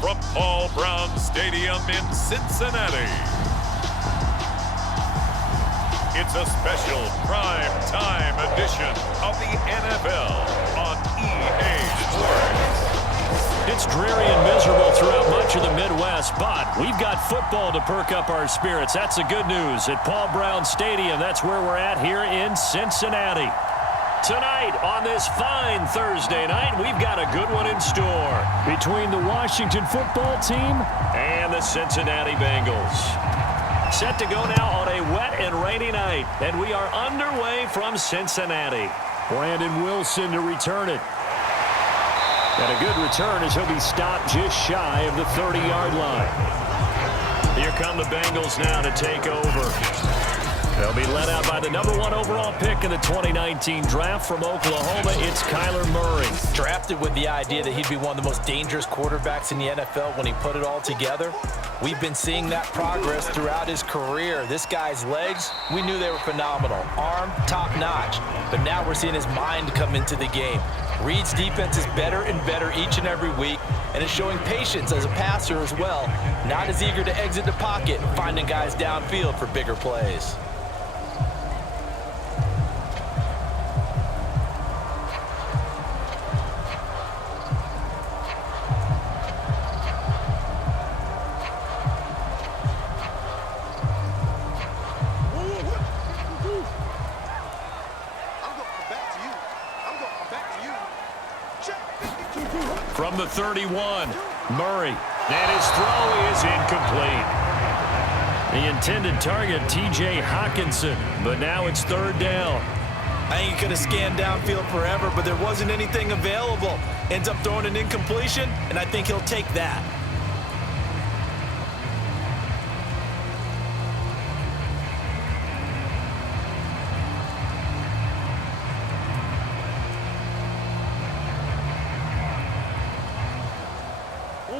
from Paul Brown Stadium in Cincinnati. It's a special prime time edition of the NFL on EA Sports. It's dreary and miserable throughout much of the Midwest, but we've got football to perk up our spirits. That's the good news. At Paul Brown Stadium, that's where we're at here in Cincinnati. Tonight, on this fine Thursday night, we've got a good one in store between the Washington football team and the Cincinnati Bengals. Set to go now on a wet and rainy night, and we are underway from Cincinnati. Brandon Wilson to return it. And a good return as he'll be stopped just shy of the 30-yard line. Here come the Bengals now to take over. They'll be led out by the #1 overall pick in the 2019 draft from Oklahoma. It's Kyler Murray. Drafted with the idea that he'd be one of the most dangerous quarterbacks in the NFL when he put it all together. We've been seeing that progress throughout his career. This guy's legs, we knew they were phenomenal. Arm, top-notch. But now we're seeing his mind come into the game. Reed's defense is better and better each and every week, and is showing patience as a passer as well. Not as eager to exit the pocket and finding guys downfield for bigger plays. From the 31, Murray. And his throw is incomplete. The intended target, T.J. Hockenson, but now it's third down. I think he could have scanned downfield forever, but there wasn't anything available. Ends up throwing an incompletion, and I think he'll take that.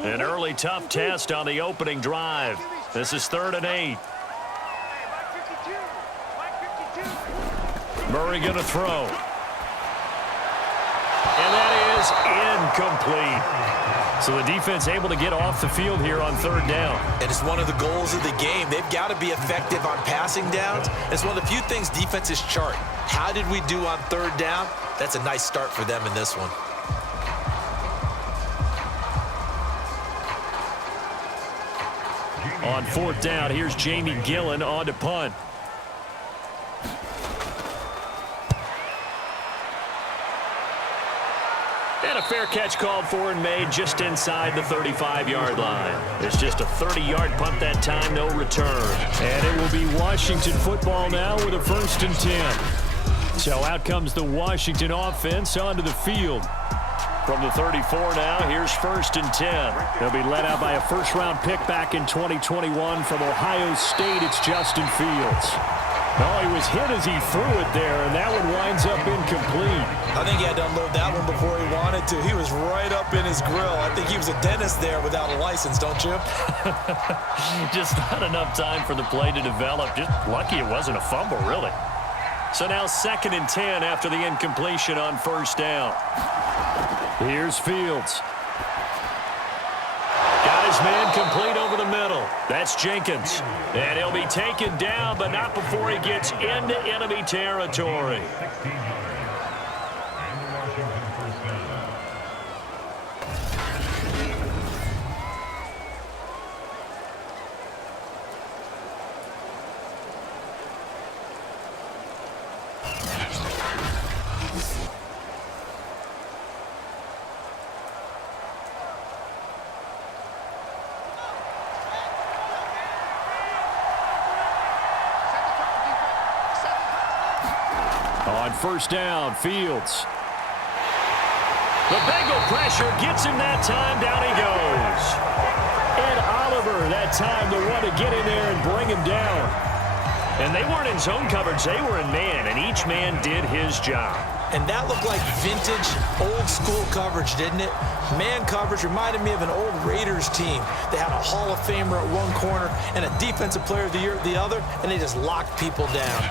An early tough test on the opening drive. This is 3rd and 8. Murray going to throw. And that is incomplete. So the defense able to get off the field here on 3rd down. And it's one of the goals of the game. They've got to be effective on passing downs. It's one of the few things defenses chart. How did we do on 3rd down? That's a nice start for them in this one. On 4th down, here's Jamie Gillen on to punt. And a fair catch called for and made just inside the 35-yard line. It's just a 30-yard punt that time, no return. And it will be Washington football now with a 1st and 10. So out comes the Washington offense onto the field. From the 34 now, here's 1st and 10. They'll be led out by a first-round pick back in 2021 from Ohio State. It's Justin Fields. Oh, he was hit as he threw it there, and that one winds up incomplete. I think he had to unload that one before he wanted to. He was right up in his grill. I think he was a dentist there without a license, don't you? Just not enough time for the play to develop. Just lucky it wasn't a fumble, really. So now 2nd and 10 after the incompletion on 1st down. Here's Fields. Got his man complete over the middle. That's Jenkins. And he'll be taken down, but not before he gets into enemy territory. On 1st down, Fields. The Bengal pressure gets him that time. Down he goes. And Oliver, that time, the one to get in there and bring him down. And they weren't in zone coverage. They were in man, and each man did his job. And that looked like vintage, old-school coverage, didn't it? Man coverage reminded me of an old Raiders team. They had a Hall of Famer at one corner and a Defensive Player of the Year at the other, and they just locked people down.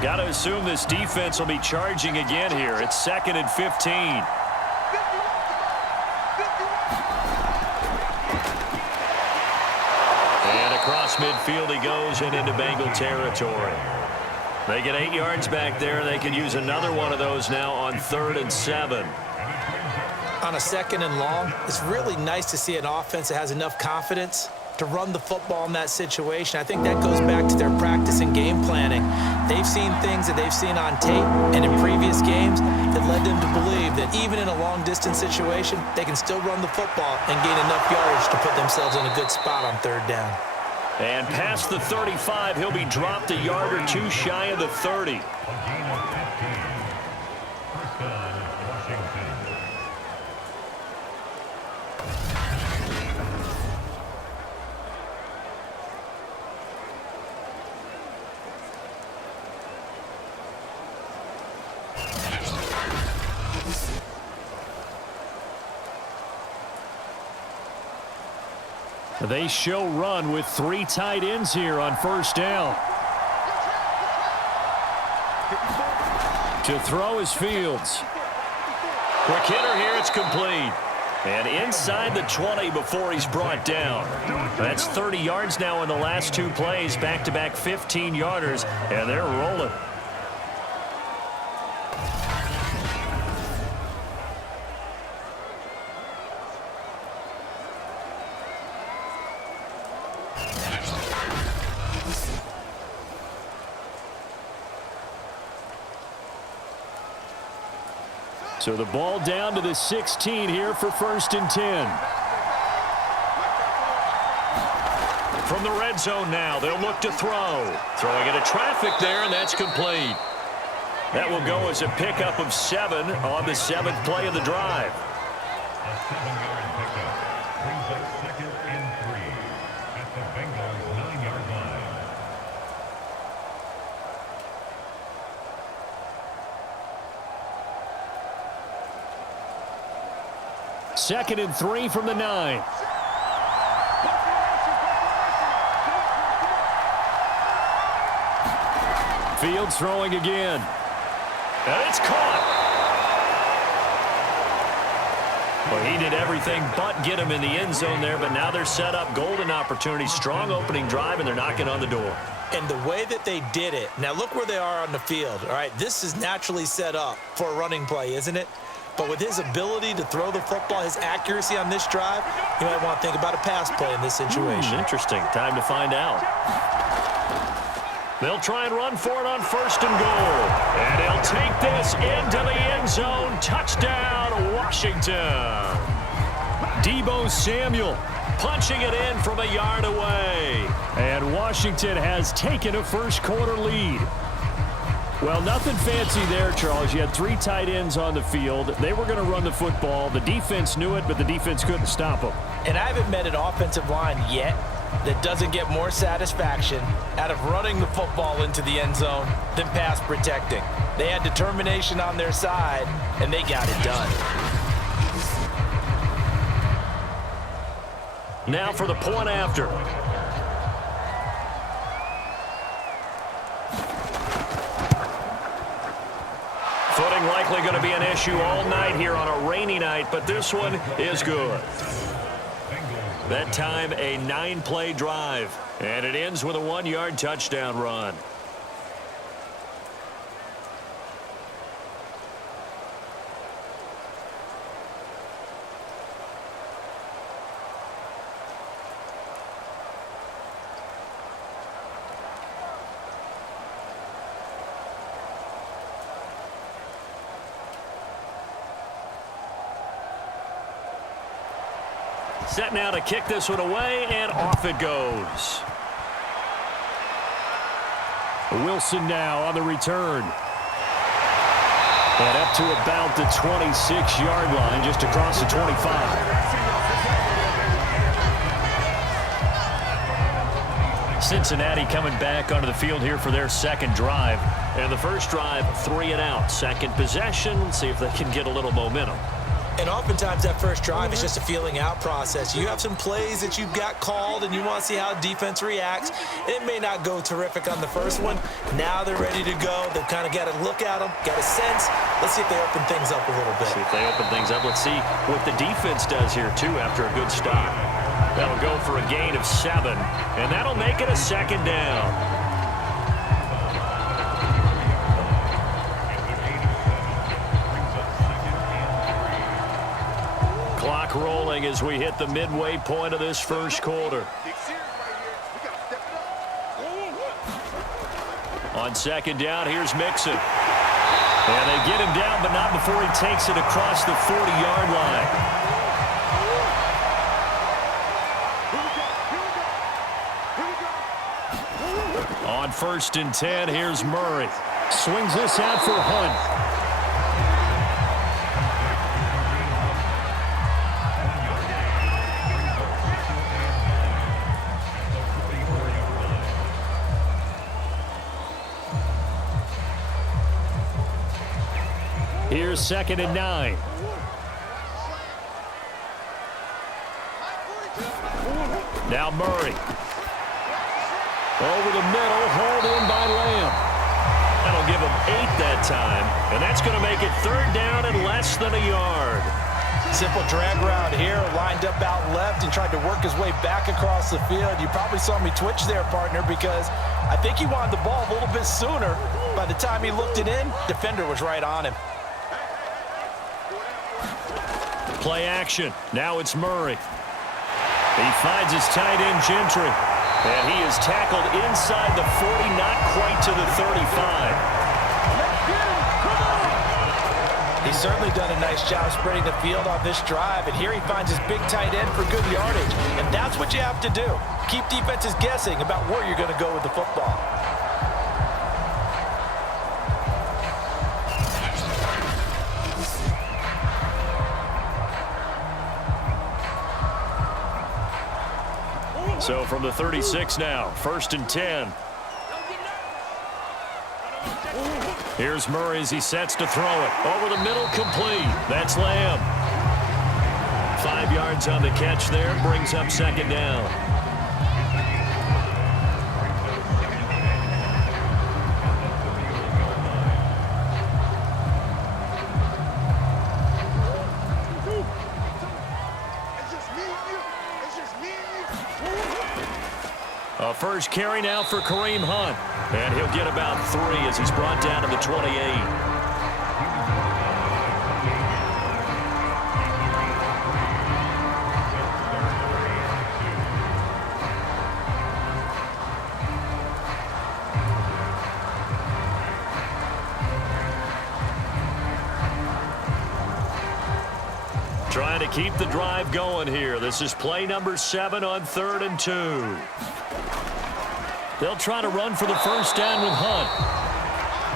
Got to assume this defense will be charging again here. It's 2nd and 15. And across midfield he goes and into Bengal territory. They get 8 yards back there. They can use another one of those now on 3rd and 7. On a 2nd and long, it's really nice to see an offense that has enough confidence to run the football in that situation. I think that goes back to their practice and game planning. They've seen things that they've seen on tape and in previous games that led them to believe that even in a long-distance situation, they can still run the football and gain enough yardage to put themselves in a good spot on 3rd down. And past the 35, he'll be dropped a yard or two shy of the 30. They show run with 3 tight ends here on 1st down. To throw is Fields. Quick hitter here, it's complete. And inside the 20 before he's brought down. That's 30 yards now in the last 2 plays, back-to-back 15-yarders, and they're rolling. So the ball down to the 16 here for 1st and 10. From the red zone now, they'll look to throw. Throwing into traffic there, and that's complete. That will go as a pickup of 7 on the 7th play of the drive. A 7-yard pickup brings up 2nd and 3 at the Bengals 9-yard line. 2nd and 3 from the 9. Fields throwing again. And it's caught. Well, he did everything but get him in the end zone there, but now they're set up. Golden opportunity, strong opening drive, and they're knocking on the door. And the way that they did it, now look where they are on the field. All right, this is naturally set up for a running play, isn't it? But with his ability to throw the football, his accuracy on this drive, you might want to think about a pass play in this situation. Interesting. Time to find out. They'll try and run for it on 1st and goal. And he'll take this into the end zone. Touchdown, Washington. Deebo Samuel punching it in from a yard away. And Washington has taken a first-quarter lead. Well, nothing fancy there, Charles. You had 3 tight ends on the field. They were going to run the football. The defense knew it, but the defense couldn't stop them. And I haven't met an offensive line yet that doesn't get more satisfaction out of running the football into the end zone than pass protecting. They had determination on their side, and they got it done. Now for the point after. Footing likely going to be an issue all night here on a rainy night, but this one is good. That time a 9-play drive, and it ends with a 1-yard touchdown run. Set now to kick this one away, and off it goes. Wilson now on the return. And up to about the 26-yard line, just across the 25. Cincinnati coming back onto the field here for their second drive. And the first drive, 3 and out. Second possession, let's see if they can get a little momentum. And oftentimes that first drive is just a feeling out process. You have some plays that you've got called and you want to see how defense reacts. It may not go terrific on the first one. Now they're ready to go. They've kind of got to look at them, got a sense. Let's see if they open things up a little bit. See if they open things up. Let's see what the defense does here, too, after a good stop. That'll go for a gain of 7, and that'll make it a second down. Clock rolling as we hit the midway point of this first quarter. On second down, here's Mixon. And they get him down, but not before he takes it across the 40-yard line. On 1st and 10, here's Murray. Swings this out for Hunt. Here's 2nd and 9. Now Murray. Over the middle, hauled in by Lamb. That'll give him 8 that time, and that's going to make it 3rd down and less than a yard. Simple drag route here, lined up out left and tried to work his way back across the field. You probably saw me twitch there, partner, because I think he wanted the ball a little bit sooner. By the time he looked it in, defender was right on him. Play action. Now it's Murray. He finds his tight end, Gentry. And he is tackled inside the 40, not quite to the 35. He's certainly done a nice job spreading the field on this drive, and here he finds his big tight end for good yardage. And that's what you have to do. Keep defenses guessing about where you're going to go with the football. So from the 36 now, 1st and 10. Here's Murray as he sets to throw it. Over the middle, complete. That's Lamb. 5 yards on the catch there, brings up 2nd down. A first carry now for Kareem Hunt. And he'll get about 3 as he's brought down to the 28. Trying to keep the drive going here. This is play number 7 on 3rd and 2. They'll try to run for the first down with Hunt.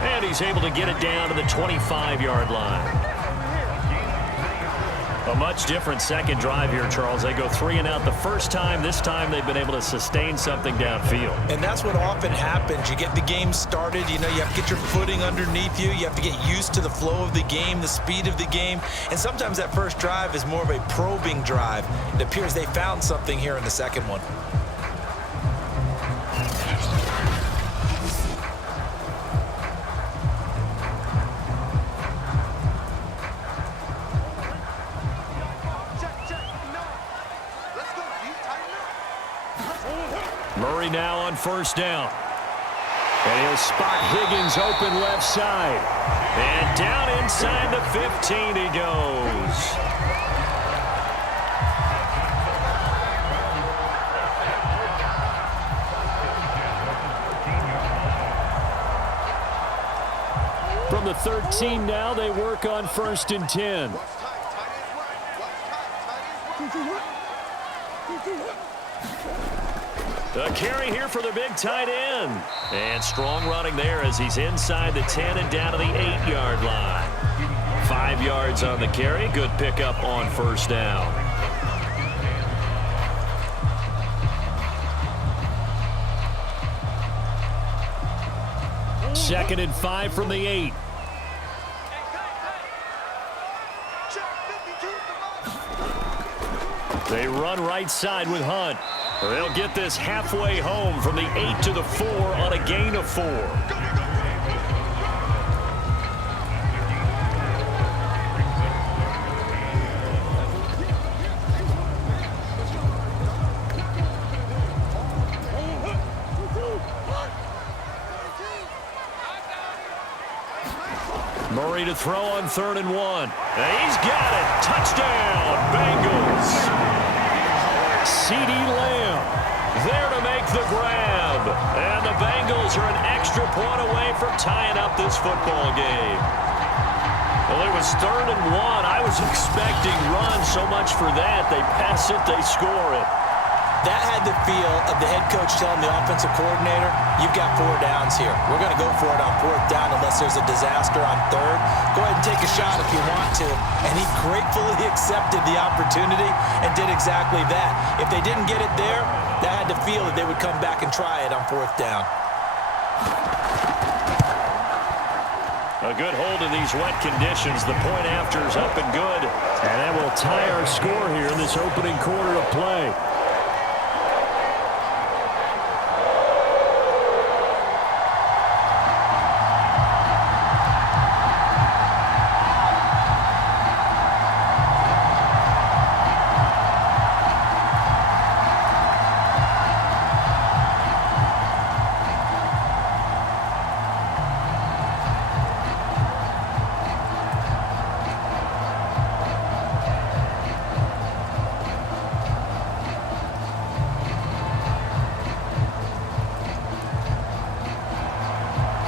And he's able to get it down to the 25-yard line. A much different second drive here, Charles. They go 3 and out the first time. This time they've been able to sustain something downfield. And that's what often happens. You get the game started. You know, you have to get your footing underneath you. You have to get used to the flow of the game, the speed of the game. And sometimes that first drive is more of a probing drive. It appears they found something here in the second one. Murray now on first down. And he'll spot Higgins open left side. And down inside the 15 he goes. From the 13 now, they work on 1st and 10. A carry here for the big tight end. And strong running there as he's inside the 10 and down to the 8-yard line. 5 yards on the carry. Good pickup on first down. Second and 5 from the 8. Check 52. They run right side with Hunt. They'll get this halfway home from the 8 to the 4 on a gain of 4. Murray to throw on 3rd and 1. He's got it. Touchdown, Bengals. C.D. Lamb there to make the grab. And the Bengals are an extra point away from tying up this football game. Well, it was 3rd and 1. I was expecting runs, so much for that. They pass it, they score it. That had the feel of the head coach telling the offensive coordinator, you've got 4 downs here. We're going to go for it on 4th down unless there's a disaster on 3rd. Go ahead and take a shot if you want to. And he gratefully accepted the opportunity and did exactly that. If they didn't get it there, that had the feel that they would come back and try it on 4th down. A good hold in these wet conditions. The point after is up and good. And that will tie our score here in this opening quarter of play.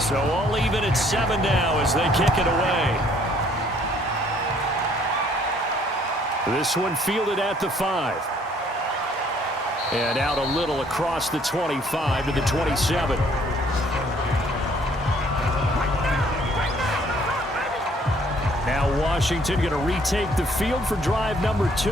So all even at 7 now as they kick it away. This one fielded at the 5. And out a little across the 25 to the 27. Now Washington going to retake the field for drive number 2.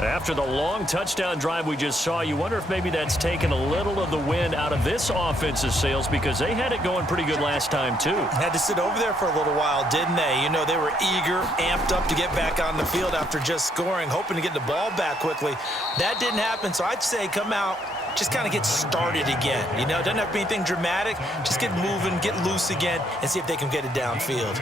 After the long touchdown drive we just saw, you wonder if maybe that's taken a little of the wind out of this offense's sails because they had it going pretty good last time too. Had to sit over there for a little while, didn't they? You know, they were eager, amped up to get back on the field after just scoring, hoping to get the ball back quickly. That didn't happen, so I'd say come out, just kind of get started again. You know, it doesn't have to be anything dramatic. Just get moving, get loose again, and see if they can get it downfield.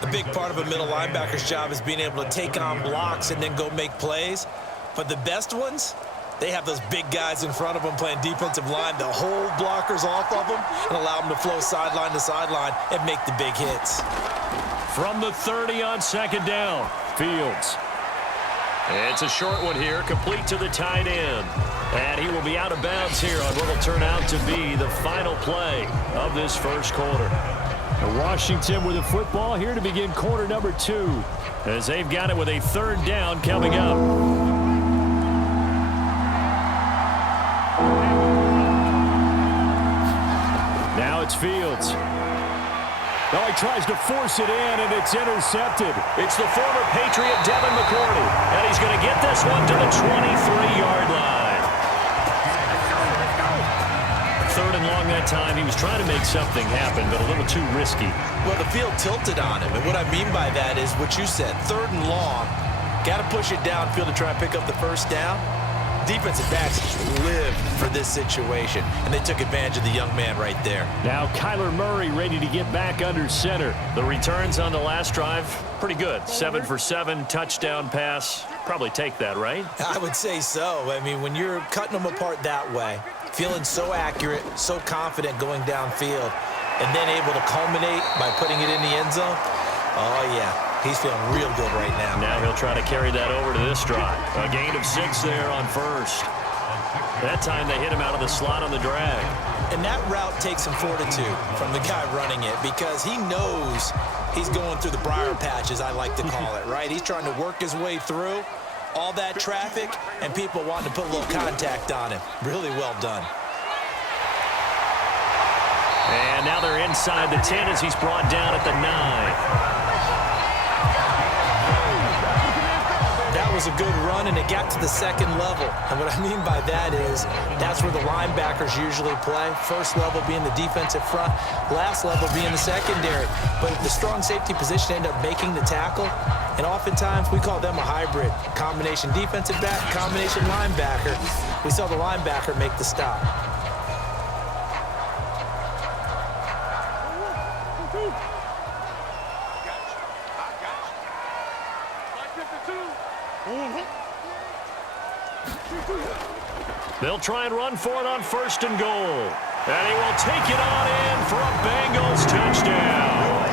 A big part of a middle linebacker's job is being able to take on blocks and then go make plays. But the best ones, they have those big guys in front of them playing defensive line to hold blockers off of them and allow them to flow sideline to sideline and make the big hits. From the 30 on 2nd down, Fields. It's a short one here, complete to the tight end. And he will be out of bounds here on what will turn out to be the final play of this first quarter. Washington with the football here to begin quarter number 2 as they've got it with a 3rd down coming up. Now it's Fields. Now he tries to force it in, and it's intercepted. It's the former Patriot Devin McCourty, and he's going to get this one to the 23-yard line. 3rd and long that time. He was trying to make something happen, but a little too risky. Well, the field tilted on him, and what I mean by that is what you said. 3rd and long, got to push it downfield to try and pick up the 1st down. Defensive backs live for this situation, and they took advantage of the young man right there. Now Kyler Murray ready to get back under center. The returns on the last drive, pretty good. 7 for 7, touchdown pass. Probably take that, right? I would say so. I mean, when you're cutting them apart that way, feeling so accurate, so confident going downfield, and then able to culminate by putting it in the end zone, oh, yeah, he's feeling real good right now. Now he'll try to carry that over to this drive. A gain of 6 there on 1st. That time they hit him out of the slot on the drag. And that route takes some fortitude from the guy running it because he knows he's going through the briar patch, as I like to call it, right? He's trying to work his way through all that traffic and people wanting to put a little contact on him. Really well done. And now they're inside the 10 as he's brought down at the 9. That was a good run, and it got to the second level. And what I mean by that is that's where the linebackers usually play. First level being the defensive front, last level being the secondary. But the strong safety position ended up making the tackle, and oftentimes we call them a hybrid. Combination defensive back, combination linebacker. We saw the linebacker make the stop. They'll try and run for it on 1st and goal. And he will take it on in for a Bengals touchdown.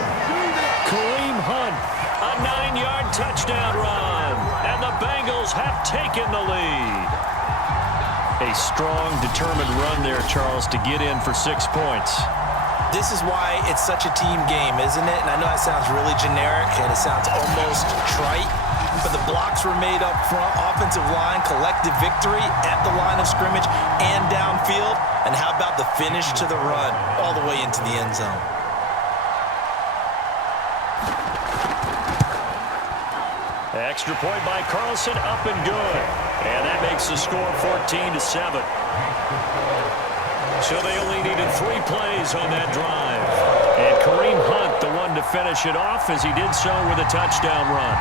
Kareem Hunt, a 9-yard touchdown run. And the Bengals have taken the lead. A strong, determined run there, Charles, to get in for 6 points. This is why it's such a team game, isn't it? And I know that sounds really generic, and it sounds almost trite. But the blocks were made up front, offensive line, collective victory at the line of scrimmage and downfield. And how about the finish to the run all the way into the end zone? Extra point by Carlson, up and good. And that makes the score 14-7. So they only needed 3 plays on that drive. And Kareem Hunt, the one to finish it off, as he did so with a touchdown run.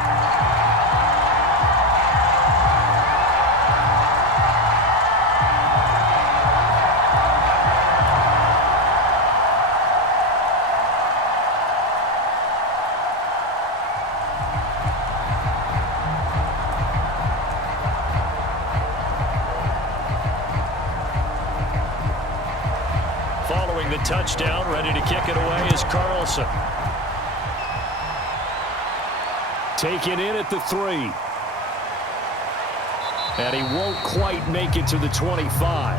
Following the touchdown, ready to kick it away is Carlson. Taken in at the 3. And he won't quite make it to the 25.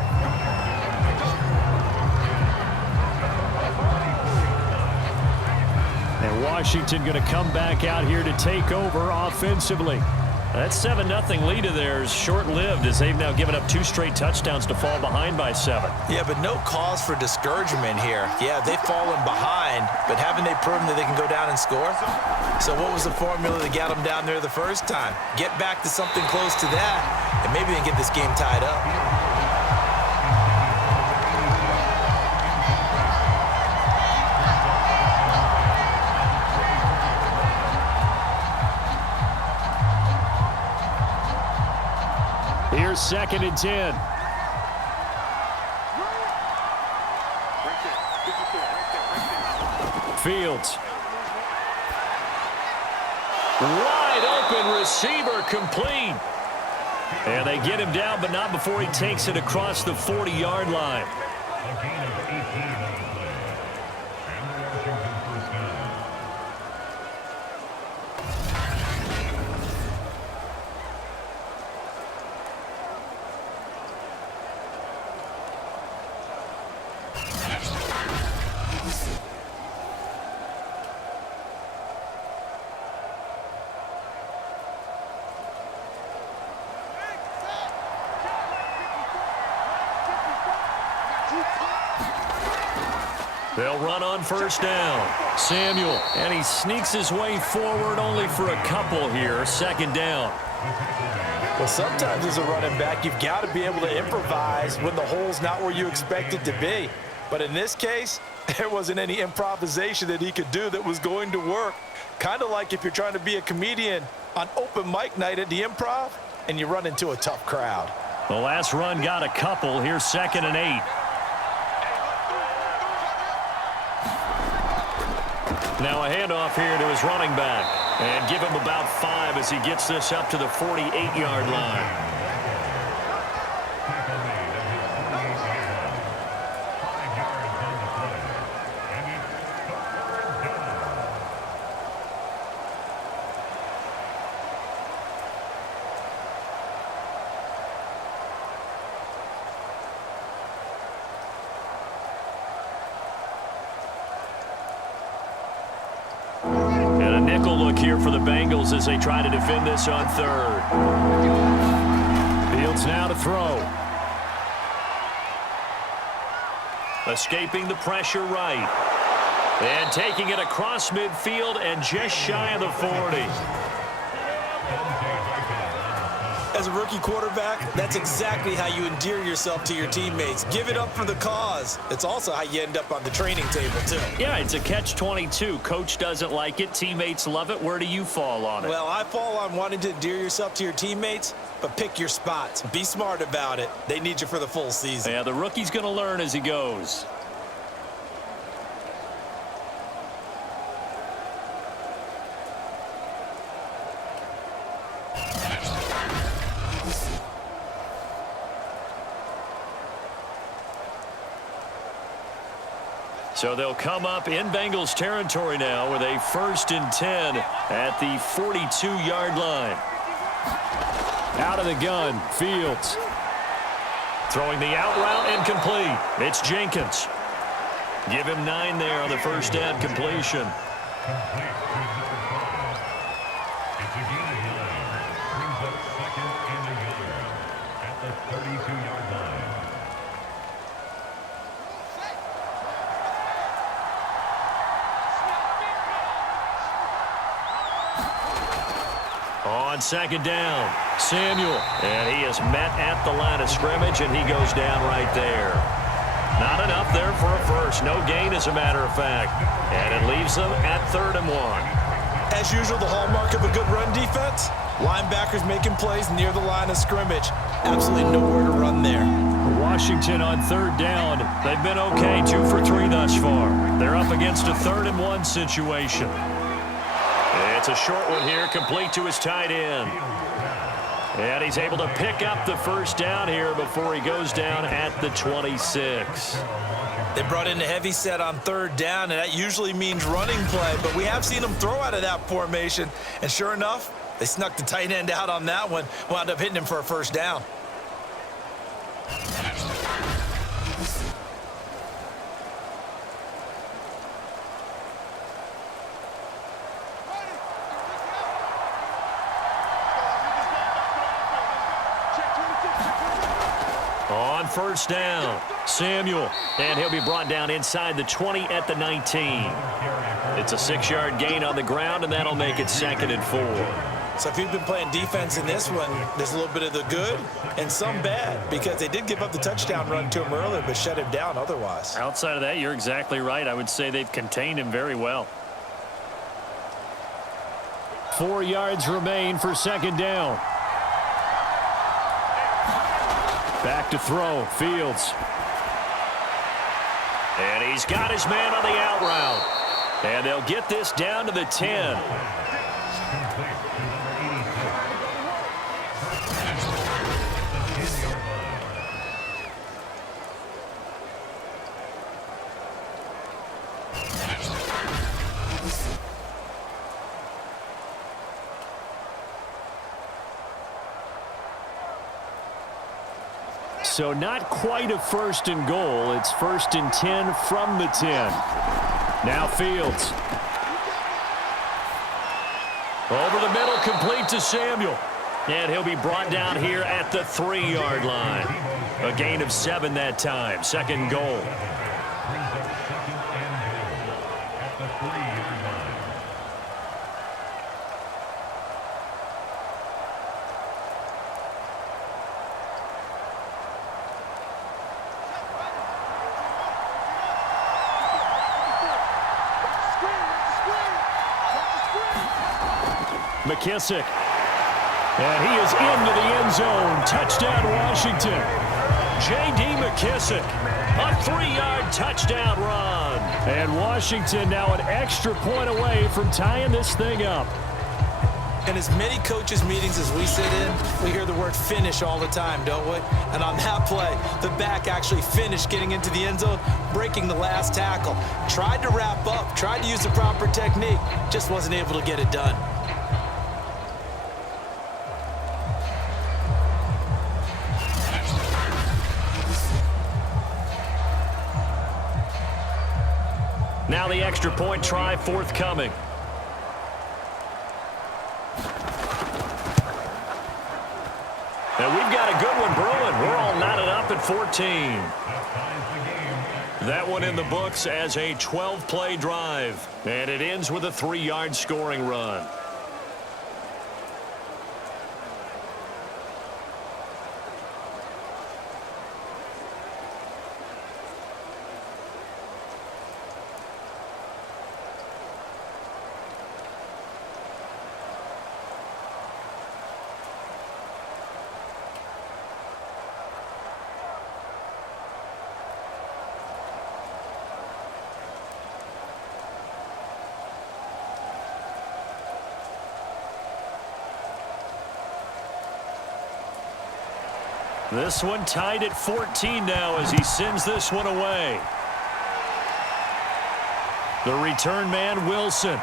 And Washington going to come back out here to take over offensively. That 7-0 lead of theirs short-lived, as they've now given up 2 straight touchdowns to fall behind by 7. Yeah, but no cause for discouragement here. Yeah, they've fallen behind, but haven't they proven that they can go down and score? So what was the formula that got them down there the first time? Get back to something close to that, and maybe they can get this game tied up. Here's 2nd and 10. Fields. Wide open receiver, complete. And they get him down, but not before he takes it across the 40-yard line. They'll run on 1st down. Samuel, and he sneaks his way forward only for a couple here. 2nd down. Well, sometimes as a running back, you've got to be able to improvise when the hole's not where you expect it to be. But in this case, there wasn't any improvisation that he could do that was going to work. Kind of like if you're trying to be a comedian on open mic night at the Improv and you run into a tough crowd. The last run got a couple. Here's 2nd and 8. Now a handoff here to his running back. And give him about 5 as he gets this up to the 48-yard line. Nickel look here for the Bengals as they try to defend this on 3rd. Fields now to throw. Escaping the pressure right. And taking it across midfield and just shy of the 40. As a rookie quarterback, that's exactly how you endear yourself to your teammates. Give it up for the cause. It's also how you end up on the training table, too. Yeah, it's a catch-22. Coach doesn't like it. Teammates love it. Where do you fall on it? Well, I fall on wanting to endear yourself to your teammates, but pick your spots. Be smart about it. They need you for the full season. Yeah, the rookie's going to learn as he goes. So they'll come up in Bengals territory now with a 1st and 10 at the 42-yard line. Out of the gun, Fields. Throwing the out route and complete. It's Jenkins. Give him 9 there on the first down completion. On 2nd down, Samuel. And he is met at the line of scrimmage, and he goes down right there. Not enough there for a first. No gain, as a matter of fact. And it leaves them at 3rd and 1. As usual, the hallmark of a good run defense, linebackers making plays near the line of scrimmage. Absolutely nowhere to run there. Washington on 3rd down. They've been okay, 2 for 3 thus far. They're up against a 3rd and 1 situation. It's a short one here, complete to his tight end. And he's able to pick up the first down here before he goes down at the 26. They brought in a heavy set on 3rd down, and that usually means running play, but we have seen them throw out of that formation. And sure enough, they snuck the tight end out on that one, wound up hitting him for a first down. On 1st down, Samuel, and he'll be brought down inside the 20 at the 19. It's a 6-yard gain on the ground, and that'll make it 2nd and 4. So if you've been playing defense in this one, there's a little bit of the good and some bad, because they did give up the touchdown run to him earlier, but shut him down otherwise. Outside of that, you're exactly right. I would say they've contained him very well. 4 yards remain for 2nd down. Back to throw, Fields. And he's got his man on the out route. And they'll get this down to the 10. So not quite a 1st and goal. It's 1st and 10 from the 10. Now Fields. Over the middle, complete to Samuel. And he'll be brought down here at the 3-yard line. A gain of 7 that time. 2nd goal. McKissick. And he is into the end zone. Touchdown, Washington. J.D. McKissick. A 3-yard touchdown run. And Washington now an extra point away from tying this thing up. In as many coaches' meetings as we sit in, we hear the word finish all the time, don't we? And on that play, the back actually finished getting into the end zone, breaking the last tackle. Tried to wrap up, tried to use the proper technique, just wasn't able to get it done. Now the extra point try forthcoming. And we've got a good one brewing. We're all knotted up at 14. That one in the books as a 12-play drive. And it ends with a 3-yard scoring run. This one tied at 14 now as he sends this one away. The return man, Wilson.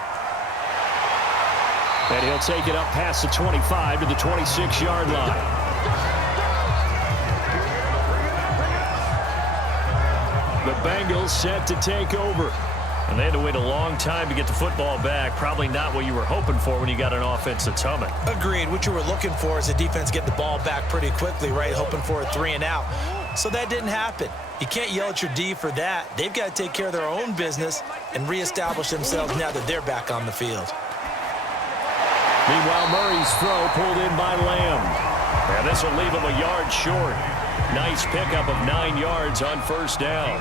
And he'll take it up past the 25 to the 26-yard line. The Bengals set to take over. And they had to wait a long time to get the football back. Probably not what you were hoping for when you got an offense that's humming. Agreed. What you were looking for is the defense get the ball back pretty quickly, right? Hoping for a 3 and out. So that didn't happen. You can't yell at your D for that. They've got to take care of their own business and reestablish themselves now that they're back on the field. Meanwhile, Murray's throw pulled in by Lamb. And this will leave him a yard short. Nice pickup of 9 yards on first down.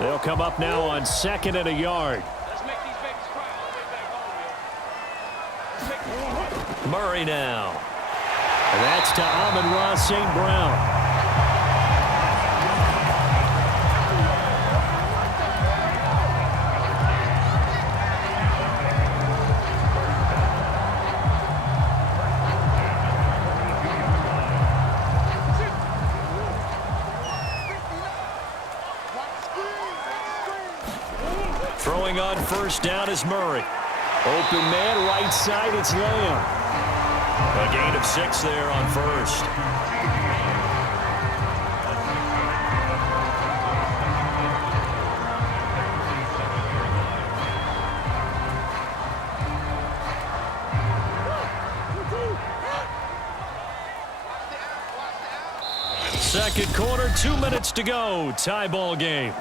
They'll come up now on 2nd and a yard. Murray now. And that's to Amon-Ra St. Brown. Throwing on first down is Murray. Open man, right side, it's Lamb. A gain of 6 there on first. Second quarter, 2 minutes to go. Tie ball game.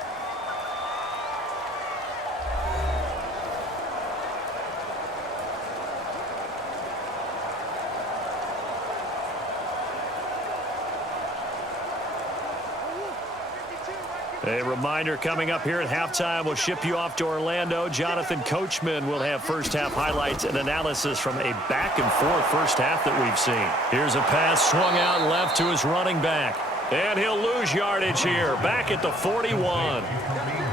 A reminder coming up here at halftime. We'll ship you off to Orlando. Jonathan Coachman will have first-half highlights and analysis from a back-and-forth first half that we've seen. Here's a pass swung out left to his running back. And he'll lose yardage here. Back at the 41.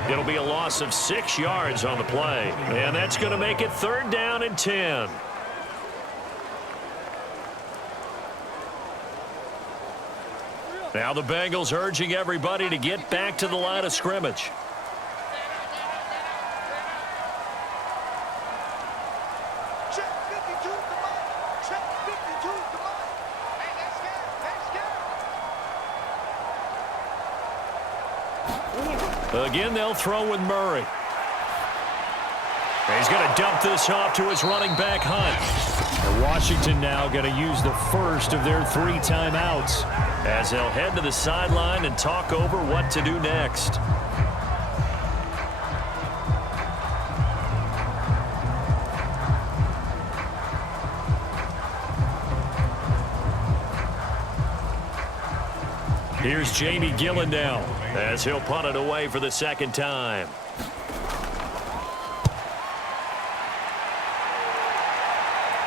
It'll be a loss of 6 yards on the play. And that's going to make it 3rd down and 10. Now the Bengals urging everybody to get back to the line of scrimmage. Again, they'll throw with Murray. He's going to dump this off to his running back, Hunt. And Washington now going to use the first of their 3 timeouts as they'll head to the sideline and talk over what to do next. Here's Jamie Gillen now as he'll punt it away for the 2nd time.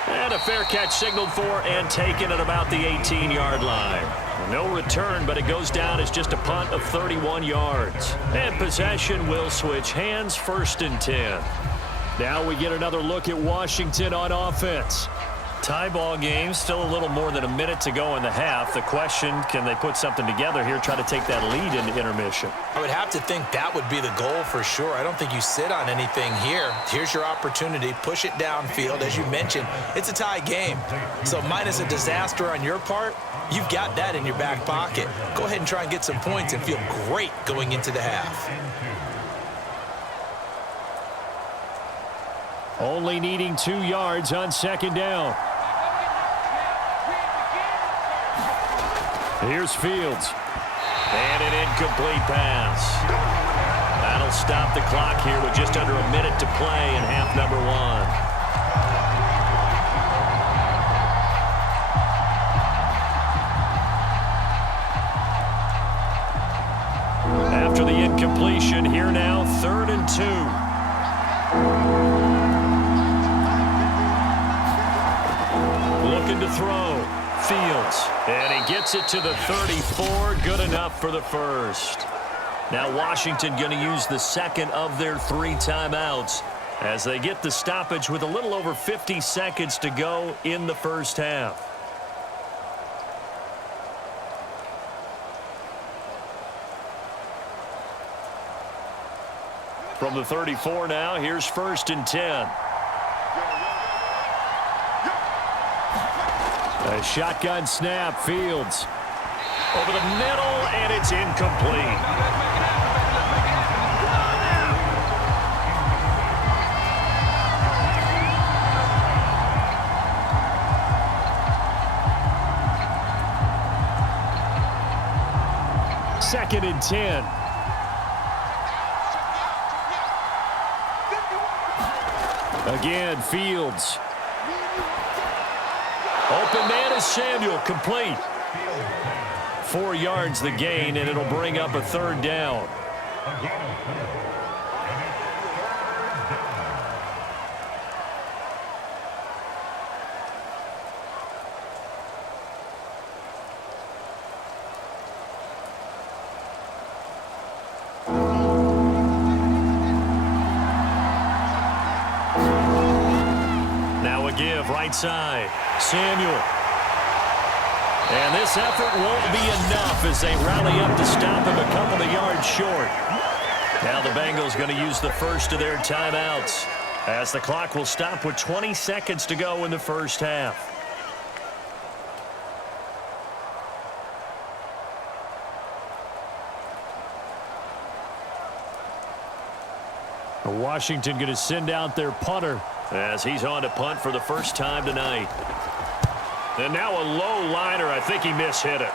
And a fair catch signaled for and taken at about the 18-yard line. No return, but it goes down as just a punt of 31 yards. And possession will switch hands, 1st and 10. Now we get another look at Washington on offense. Tie ball game, still a little more than a minute to go in the half. The question, can they put something together here, try to take that lead into intermission? I would have to think that would be the goal for sure. I don't think you sit on anything here. Here's your opportunity. Push it downfield. As you mentioned, it's a tie game. So minus a disaster on your part, you've got that in your back pocket. Go ahead and try and get some points and feel great going into the half. Only needing 2 yards on 2nd down. Here's Fields. And an incomplete pass. That'll stop the clock here with just under a minute to play in half number 1. After the incompletion, here now, 3rd and 2. Looking to throw. Fields. And he gets it to the 34. Good enough for the first. Now Washington going to use the 2nd of their 3 timeouts. as they get the stoppage with a little over 50 seconds to go in the first half. From the 34 now, here's 1st and 10. A shotgun snap, Fields. Over the middle, and it's incomplete. Second and 10. Again, Fields. Open man is Samuel, complete. 4 yards the gain, and it'll bring up a 3rd down. Now a give, right side. Samuel. And this effort won't be enough as they rally up to stop him a couple of yards short. Now the Bengals going to use the first of their timeouts as the clock will stop with 20 seconds to go in the first half. Washington going to send out their punter as he's on to punt for the first time tonight. And now a low liner. I think he mishit it.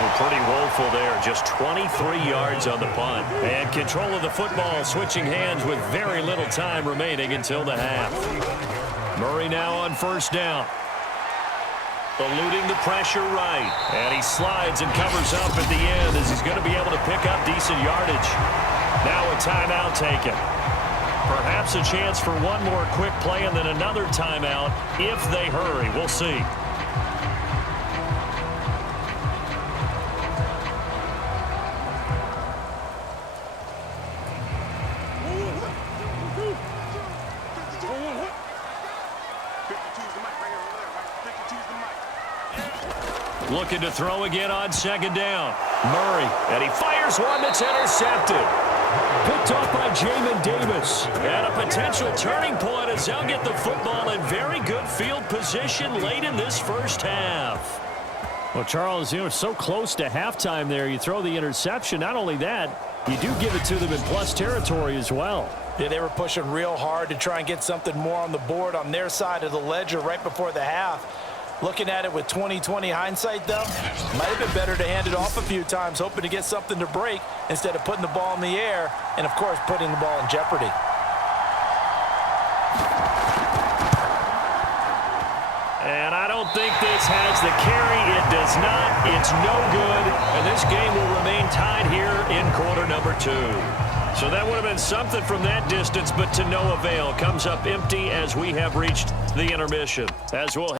Well, pretty woeful there. Just 23 yards on the punt. And control of the football switching hands with very little time remaining until the half. Murray now on 1st down. Eluding the pressure right. And he slides and covers up at the end as he's going to be able to pick up decent yardage. Now a timeout taken. Perhaps a chance for one more quick play and then another timeout if they hurry. We'll see. Looking to throw again on 2nd down. Murray, and he fires one that's intercepted. Picked off by Jamin Davis. And a potential turning point as they'll get the football in very good field position late in this first half. Well, Charles, you know, so close to halftime there. You throw the interception. Not only that, you do give it to them in plus territory as well. Yeah, they were pushing real hard to try and get something more on the board on their side of the ledger right before the half. Looking at it with 20/20 hindsight, though, might have been better to hand it off a few times, hoping to get something to break instead of putting the ball in the air and, of course, putting the ball in jeopardy. And I don't think this has the carry. It does not. It's no good. And this game will remain tied here in quarter number 2. So that would have been something from that distance, but to no avail. Comes up empty as we have reached the intermission. As we'll